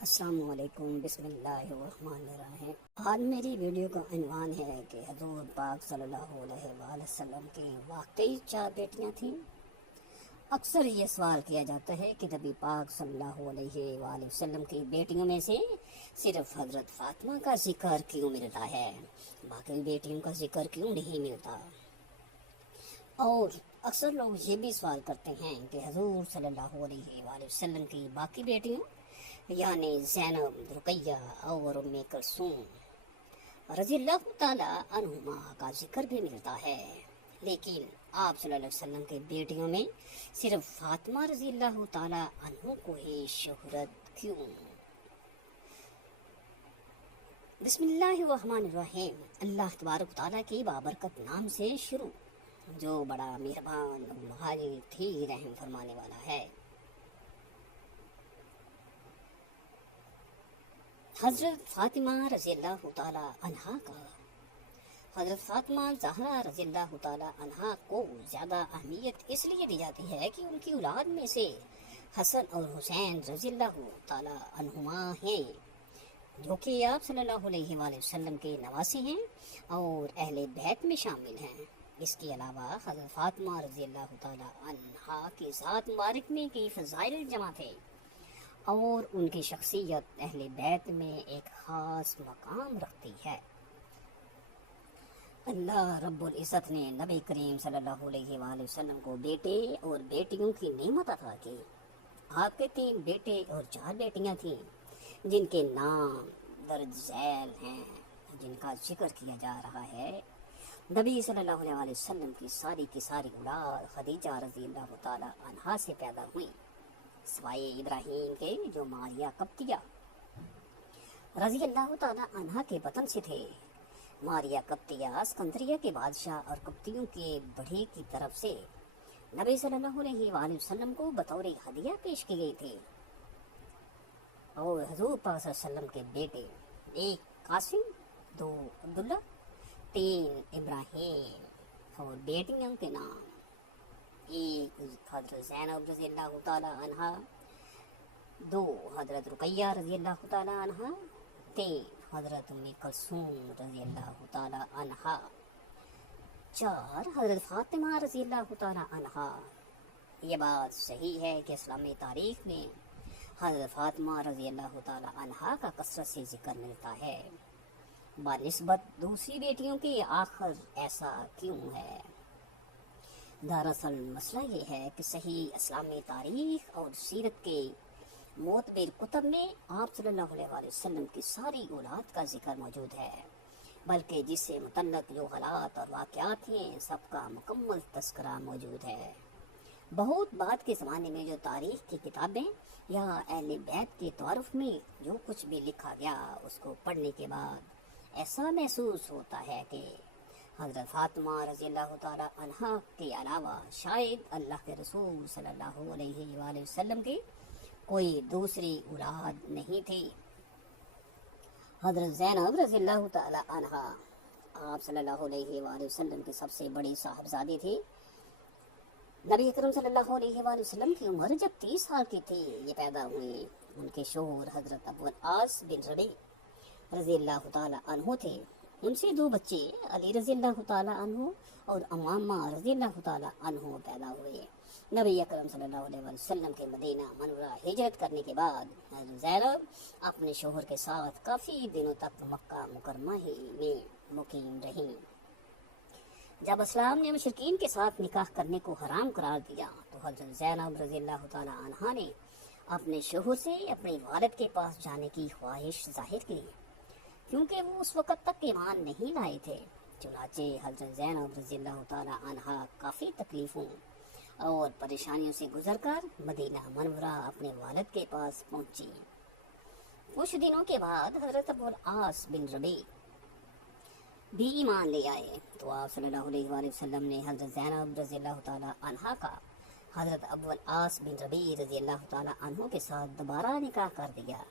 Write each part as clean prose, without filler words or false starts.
السلام علیکم، بسم اللہ الرحمن الرحیم۔ آج میری ویڈیو کا عنوان ہے کہ حضور پاک صلی اللہ علیہ وآلہ وسلم کی واقعی 4 بیٹیاں تھیں۔ اکثر یہ سوال کیا جاتا ہے کہ نبی پاک صلی اللہ علیہ وآلہ وسلم کی بیٹیوں میں سے صرف حضرت فاطمہ کا ذکر کیوں ملتا ہے، باقی بیٹیوں کا ذکر کیوں نہیں ملتا؟ اور اکثر لوگ یہ بھی سوال کرتے ہیں کہ حضور صلی اللہ علیہ وآلہ وسلم کی باقی بیٹیوں یعنی زینب، رقیہ اور ام کلثوم رضی اللہ تعالیٰ عنہما کا ذکر بھی ملتا ہے، لیکن آپ صلی اللہ علیہ وسلم کے بیٹیوں میں صرف فاطمہ رضی اللہ تعالیٰ عنہ کو ہی شہرت کیوں؟ بسم اللہ الرحمن الرحیم۔ اللہ تبارک تعالیٰ کی بابرکت نام سے شروع، جو بڑا مہربان مہاجر تھی، رحم فرمانے والا ہے۔ حضرت فاطمہ رضی اللہ تعالیٰ عنہا کا حضرت فاطمہ زہرا رضی اللہ تعالیٰ عنہا کو زیادہ اہمیت اس لیے دی جاتی ہے کہ ان کی اولاد میں سے حسن اور حسین رضی اللہ تعالیٰ عنہما ہیں، جو کہ آپ صلی اللہ علیہ وآلہ وسلم کے نواسے ہیں اور اہل بیت میں شامل ہیں۔ اس کے علاوہ حضرت فاطمہ رضی اللہ تعالیٰ عنہا کی ذات مبارک میں کئی فضائل جمع تھے اور ان کی شخصیت اہل بیت میں ایک خاص مقام رکھتی ہے۔ اللہ رب العزت نے نبی کریم صلی اللہ علیہ وآلہ وسلم کو بیٹے اور بیٹیوں کی نعمت عطا کی۔ آپ کے 3 بیٹے اور 4 بیٹیاں تھیں، جن کے نام درج ذیل ہیں، جن کا ذکر کیا جا رہا ہے۔ نبی صلی اللہ علیہ وآلہ وسلم کی ساری اولاد خدیجہ رضی اللہ تعالیٰ عنہا سے پیدا ہوئیں، سوائے ابراہیم کے جو ماریہ قبطیہ رضی اللہ تعالیٰ عنہا کے وطن سے تھے۔ ماریہ قبطیہ اسکندریہ کے بادشاہ اور قبطیوں کے بڑھے کی طرف سے نبی صلی اللہ علیہ وآلہ وسلم کو بطور ہدیہ پیش کی گئی تھی، اور حضور پاک صلی اللہ علیہ وسلم کے بیٹے 1 قاسم، 2 عبداللہ، 3 ابراہیم، اور بیٹیوں کے نام 1 حضرت زینب رضی اللہ تعالیٰ عنہا، 2 حضرت رقیہ رضی اللہ تعالیٰ عنہا، 3 حضرت ام کلثوم رضی اللہ تعالیٰ عنہا، 4 حضرت فاطمہ رضی اللہ تعالیٰ عنہا۔ یہ بات صحیح ہے کہ اسلامی تاریخ میں حضرت فاطمہ رضی اللہ تعالیٰ عنہا کا کثرت سے ذکر ملتا ہے، بنسبت دوسری بیٹیوں کے۔ آخر ایسا کیوں ہے؟ دراصل مسئلہ یہ ہے کہ صحیح اسلامی تاریخ اور سیرت کے معتبر کتب میں آپ صلی اللہ علیہ وآلہ وسلم کی ساری اولاد کا ذکر موجود ہے، بلکہ جس سے متعلق جو حالات اور واقعات ہیں سب کا مکمل تذکرہ موجود ہے۔ بہت بعد کے زمانے میں جو تاریخ کی کتابیں یا اہل بیت کے تعارف میں جو کچھ بھی لکھا گیا، اس کو پڑھنے کے بعد ایسا محسوس ہوتا ہے کہ حضرت فاطمہ رضی اللہ تعالیٰ عنہا کے علاوہ شاید اللہ کے رسول صلی اللہ علیہ وآلہ وسلم کی کوئی دوسری اولاد نہیں تھی۔ حضرت زینب رضی اللہ تعالیٰ عنہا آپ صلی اللہ علیہ وآلہ وسلم کی سب سے بڑی صاحبزادی تھی۔ نبی اکرم صلی اللہ علیہ وآلہ وسلم کی عمر جب 30 سال کی تھی، یہ پیدا ہوئی۔ ان کے شوہر حضرت ابو العاص بن ربیع رضی اللہ تعالیٰ عنہ تھے۔ ان سے 2 بچے علی رضی اللہ تعالیٰ عنہ اور امامہ رضی اللہ تعالیٰ عنہ پیدا ہوئے۔ نبی اکرم صلی اللہ علیہ وسلم کے مدینہ منورہ ہجرت کرنے کے بعد حضرت زینب اپنے شوہر کے ساتھ کافی دنوں تک مکہ مکرمہ ہی میں مقیم رہیں۔ جب اسلام نے مشرکین کے ساتھ نکاح کرنے کو حرام قرار دیا تو حضرت زینب رضی اللہ تعالیٰ عنہا نے اپنے شوہر سے اپنے والد کے پاس جانے کی خواہش ظاہر کی، کیونکہ وہ اس وقت تک ایمان نہیں لائے تھے۔ چنانچہ حضرت زینب رضی اللہ تعالیٰ عنہا کافی تکلیفوں اور پریشانیوں سے گزر کر مدینہ منورہ اپنے والد کے پاس پہنچی۔ کچھ دنوں کے بعد حضرت ابو العاص بن ربیع بھی ایمان لے آئے، تو آپ صلی اللہ علیہ وآلہ وسلم نے حضرت زینب رضی اللہ تعالیٰ عنہا کا حضرت ابو العاص بن ربیع رضی اللہ تعالیٰ عنہ کے ساتھ دوبارہ نکاح کر دیا،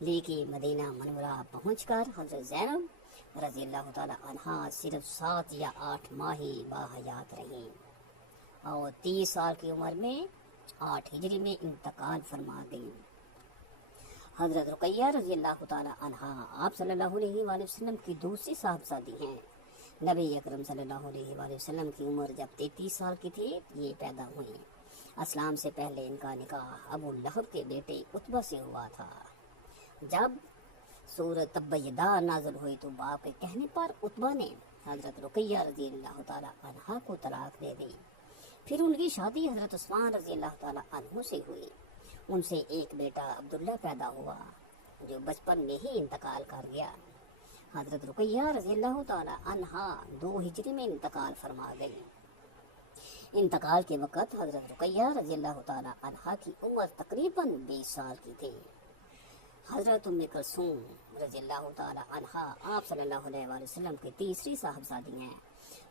لیکن مدینہ منورہ پہنچ کر حضرت زینب رضی اللہ تعالیٰ عنہا صرف 7 یا 8 ماہ ہی باحیات رہیں اور 30 سال کی عمر میں 8 ہجری میں انتقال فرما گئیں۔ حضرت رقیہ رضی اللہ تعالی عنہا آپ صلی اللہ علیہ وآلہ وسلم کی دوسری صاحبزادی ہیں۔ نبی اکرم صلی اللہ علیہ وآلہ وسلم کی عمر جب 33 سال کی تھی یہ پیدا ہوئی۔ اسلام سے پہلے ان کا نکاح ابو لہب کے بیٹے عتبہ سے ہوا تھا۔ جب سورۃ تبیدہ نازل ہوئی تو باپ کے کہنے پر عتبہ نے حضرت رقیہ رضی اللہ تعالی عنہا کو طلاق دے دی۔ پھر ان کی شادی حضرت عثمان رضی اللہ تعالی عنہ سے ہوئی۔ ان سے ایک بیٹا عبداللہ پیدا ہوا جو بچپن میں ہی انتقال کر گیا۔ حضرت رقیہ رضی اللہ تعالی عنہا 2 ہجری میں انتقال فرما گئی۔ انتقال کے وقت حضرت رقیہ رضی اللہ تعالی عنہا کی عمر تقریباً 20 سال کی تھی۔ حضرت ام کلثوم رضی اللہ تعالی عنہا آپ صلی اللہ علیہ وآلہ وسلم کی تیسری صاحبزادی ہیں۔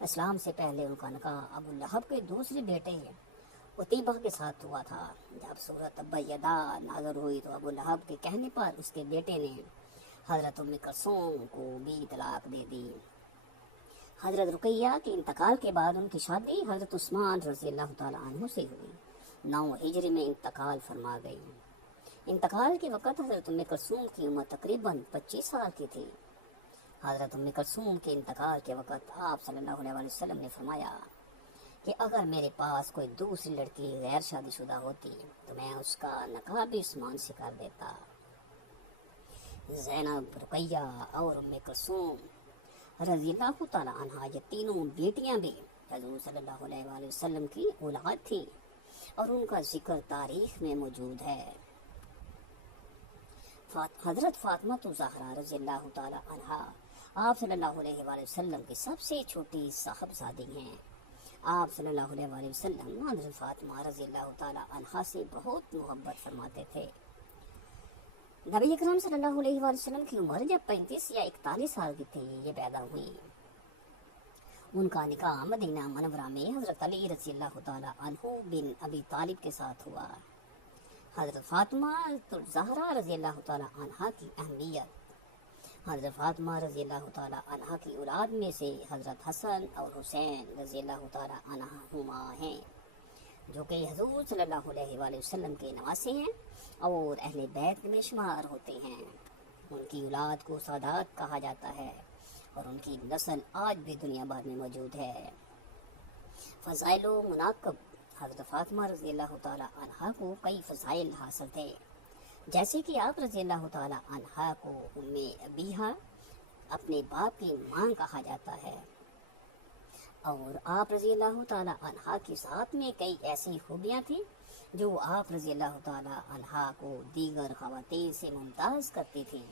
اسلام سے پہلے ان کا نکاح ابو لہب کے دوسرے بیٹے عتیبہ کے ساتھ ہوا تھا۔ جب سورۃ تبیدہ نازل ہوئی تو ابو لہب کے کہنے پر اس کے بیٹے نے حضرت ام کلثوم کو بھی طلاق دے دی۔ حضرت رقیہ کے انتقال کے بعد ان کی شادی حضرت عثمان رضی اللہ تعالی عنہ سے ہوئی۔ 9 ہجری میں انتقال فرما گئی۔ انتقال کے وقت حضرت ام کلثوم کی عمر تقریباً 25 سال کی تھی۔ حضرت ام کلثوم کے انتقال کے وقت آپ صلی اللہ علیہ وآلہ وسلم نے فرمایا کہ اگر میرے پاس کوئی دوسری لڑکی غیر شادی شدہ ہوتی تو میں اس کا نکاح بھی عثمان سے کر دیتا۔ زینب، رقیہ اور ام کلثوم رضی اللہ تعالی عنہا یہ تینوں بیٹیاں بھی حضور صلی اللہ علیہ وآلہ وسلم کی اولاد تھیں اور ان کا ذکر تاریخ میں موجود ہے۔ حضرت فاطمہ زہرا رضی اللہ تعالی عنہا آپ صلی اللہ علیہ وآلہ وسلم کی سب سے چھوٹی صاحبزادی ہیں۔ آپ صلی اللہ علیہ وآلہ وسلم حضرت فاطمہ رضی اللہ تعالی عنہا سے بہت محبت فرماتے تھے۔ نبی اکرم صلی اللہ علیہ وآلہ وسلم کی عمر جب 35 یا 41 سال کی تھی یہ پیدا ہوئی۔ ان کا نکاح مدینہ منورہ میں حضرت علی رضی اللہ تعالی عنہ بن ابی طالب کے ساتھ ہوا۔ حضرت فاطمہ زہرا رضی اللہ تعالی عنہا کی اہمیت۔ حضرت فاطمہ رضی اللہ تعالی عنہا کی اولاد میں سے حضرت حسن اور حسین رضی اللہ تعالی عنہما ہیں جو کہ حضور صلی اللہ علیہ وآلہ وسلم کے نواسے ہیں اور اہل بیت میں شمار ہوتے ہیں۔ ان کی اولاد کو سادات کہا جاتا ہے اور ان کی نسل آج بھی دنیا بھر میں موجود ہے۔ فضائل و مناقب۔ حضرت فاطمہ رضی اللہ تعالی عنہا کو کئی فضائل حاصل تھے، جیسے کہ آپ رضی اللہ تعالی عنہا کو ام ابیہا اپنے باپ کی ماں کہا جاتا ہے، اور آپ رضی اللہ تعالی عنہا کی ذات میں کئی ایسی خوبیاں تھیں جو آپ رضی اللہ تعالی عنہا کو دیگر خواتین سے ممتاز کرتی تھیں۔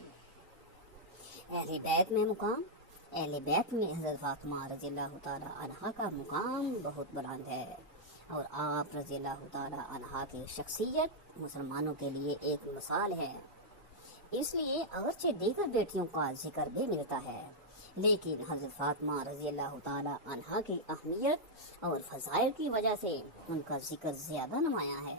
اہل بیت میں مقام۔ اہل بیت میں حضرت فاطمہ رضی اللہ تعالی عنہا کا مقام بہت بلند ہے، اور آپ رضی اللہ تعالی عنہا کی شخصیت مسلمانوں کے لیے ایک مثال ہے۔ اس لیے اگرچہ دیگر بیٹیوں کا ذکر بھی ملتا ہے لیکن حضرت فاطمہ رضی اللہ تعالی عنہا کی اہمیت اور فضائل کی وجہ سے ان کا ذکر زیادہ نمایاں ہے۔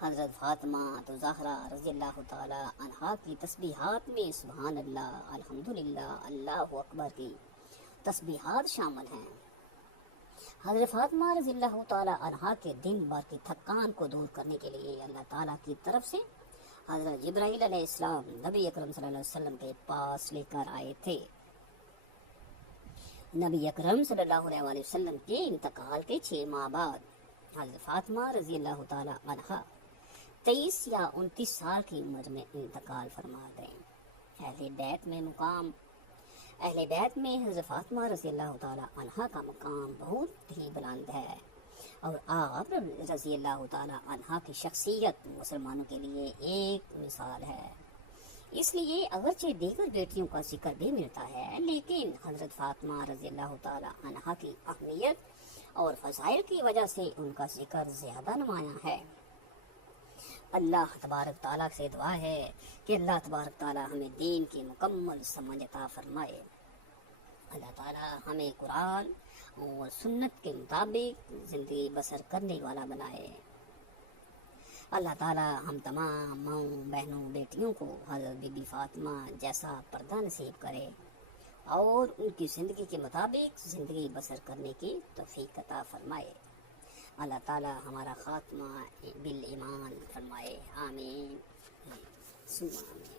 حضرت فاطمہ زہرا رضی اللہ تعالی عنہا کی تسبیحات میں سبحان اللہ، الحمدللہ، اللہ اکبر کی تسبیحات شامل ہیں۔ حضرت فاطمہ رضی اللہ تعالی عنہا کے دن بھر کی تھکان کو دور کرنے کے لیے اللہ تعالیٰ کی طرف سے حضرت جبرائیل علیہ السلام نبی اکرم صلی اللہ علیہ وسلم کے پاس لے کر آئے تھے۔ نبی اکرم صلی اللہ علیہ وآلہ وسلم کے انتقال کے 6 ماہ بعد حضرت فاطمہ رضی اللہ تعالی عنہا 23 یا 29 سال کی عمر میں انتقال فرما گئے۔ اہل بیت میں مقام۔ اہل بیت میں حضرت فاطمہ رضی اللہ تعالی عنہا کا مقام بہت ہی بلند ہے، اور آپ رضی اللہ تعالی عنہا کی شخصیت مسلمانوں کے لیے ایک مثال ہے۔ اس لیے اگرچہ دیگر بیٹیوں کا ذکر بھی ملتا ہے لیکن حضرت فاطمہ رضی اللہ تعالی عنہا کی اہمیت اور فضائل کی وجہ سے ان کا ذکر زیادہ نمایاں ہے۔ اللہ تبارک تعالیٰ سے دعا ہے کہ اللہ تبارک تعالیٰ ہمیں دین کی مکمل سمجھ عطا فرمائے۔ اللہ تعالیٰ ہمیں قرآن اور سنت کے مطابق زندگی بسر کرنے والا بنائے۔ اللہ تعالیٰ ہم تمام ماؤں، بہنوں، بیٹیوں کو حضرت بی بی فاطمہ جیسا پردہ نصیب کرے اور ان کی زندگی کے مطابق زندگی بسر کرنے کی توفیق عطا فرمائے۔ اللہ تعالیٰ ہمارا خاتمہ بالایمان فرمائے، آمین۔ ثم آمین۔